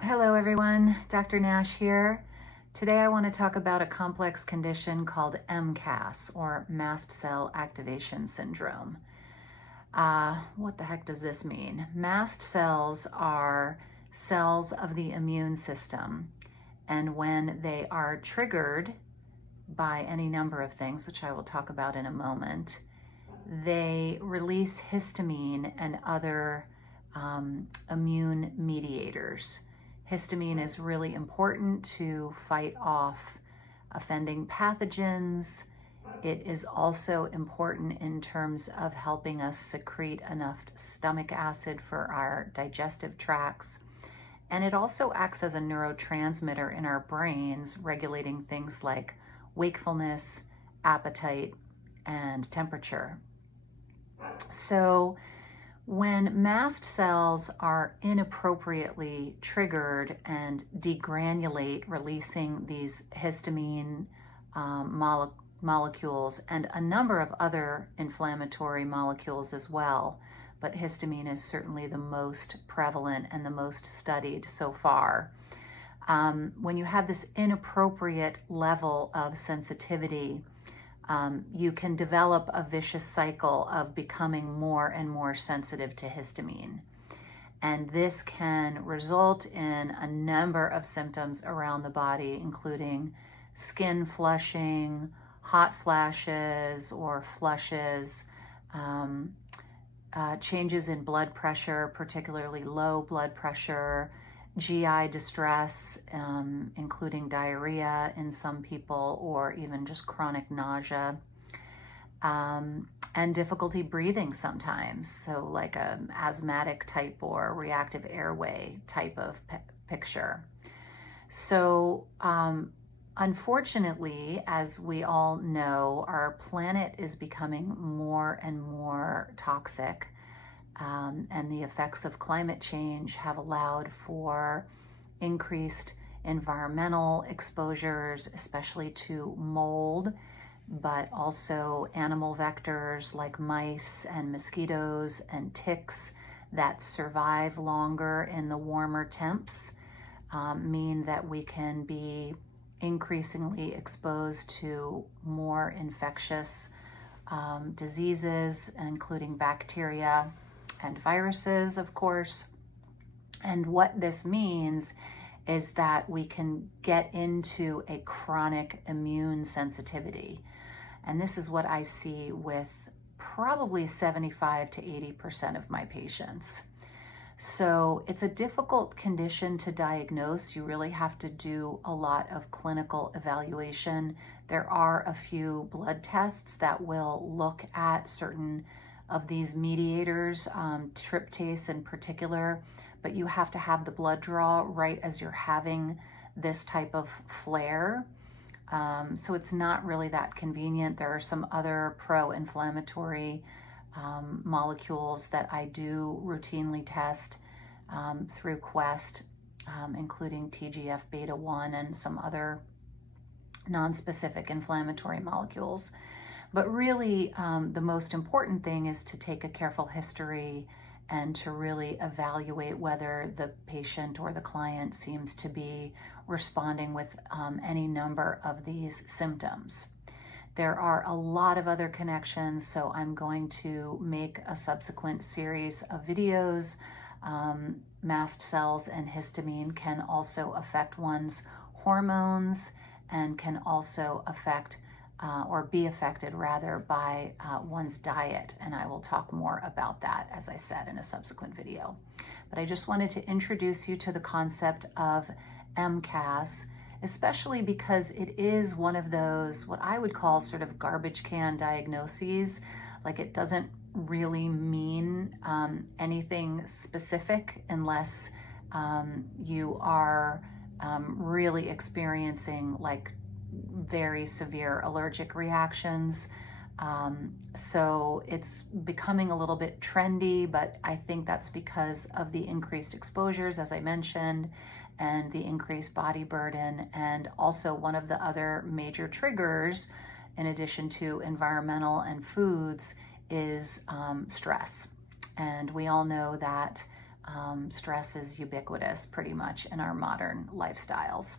Hello everyone, Dr. Nash here. Today I want to talk about a complex condition called MCAS, or mast cell activation syndrome. What the heck does this mean? Mast cells are cells of the immune system, and when they are triggered by any number of things, which I will talk about in a moment, they release histamine and other immune mediators. Histamine is really important to fight off offending pathogens. It is also important in terms of helping us secrete enough stomach acid for our digestive tracts. And it also acts as a neurotransmitter in our brains, regulating things like wakefulness, appetite, and temperature. So when mast cells are inappropriately triggered and degranulate, releasing these histamine molecules and a number of other inflammatory molecules as well, but histamine is certainly the most prevalent and the most studied so far. When you have this inappropriate level of sensitivity, you can develop a vicious cycle of becoming more and more sensitive to histamine. And this can result in a number of symptoms around the body, including skin flushing, hot flashes or flushes, changes in blood pressure, particularly low blood pressure, GI distress, including diarrhea in some people, or even just chronic nausea, and difficulty breathing sometimes. So like an asthmatic type or reactive airway type of picture. So unfortunately, as we all know, our planet is becoming more and more toxic. And the effects of climate change have allowed for increased environmental exposures, especially to mold, but also animal vectors like mice and mosquitoes and ticks that survive longer in the warmer temps, mean that we can be increasingly exposed to more infectious diseases, including bacteria and viruses, of course. And what this means is that we can get into a chronic immune sensitivity. And this is what I see with probably 75 to 80% of my patients. So it's a difficult condition to diagnose. You really have to do a lot of clinical evaluation. There are a few blood tests that will look at certain of these mediators, tryptase in particular, but you have to have the blood draw right as you're having this type of flare. So it's not really that convenient. There are some other pro-inflammatory molecules that I do routinely test through Quest, including TGF-beta 1 and some other non-specific inflammatory molecules. But really, the most important thing is to take a careful history and to really evaluate whether the patient or the client seems to be responding with any number of these symptoms. There are a lot of other connections, so I'm going to make a subsequent series of videos. Mast cells and histamine can also affect one's hormones and can also affect or be affected rather by one's diet. And I will talk more about that, as I said, in a subsequent video. But I just wanted to introduce you to the concept of MCAS, especially because it is one of those, what I would call sort of garbage can diagnoses. Like, it doesn't really mean anything specific unless you are really experiencing like very severe allergic reactions. So it's becoming a little bit trendy, but I think that's because of the increased exposures, as I mentioned, and the increased body burden. And also one of the other major triggers, in addition to environmental and foods, is stress. And we all know that stress is ubiquitous pretty much in our modern lifestyles.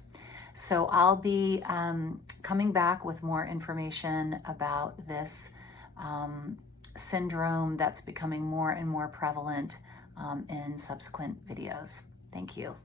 So I'll be coming back with more information about this syndrome that's becoming more and more prevalent in subsequent videos. Thank you.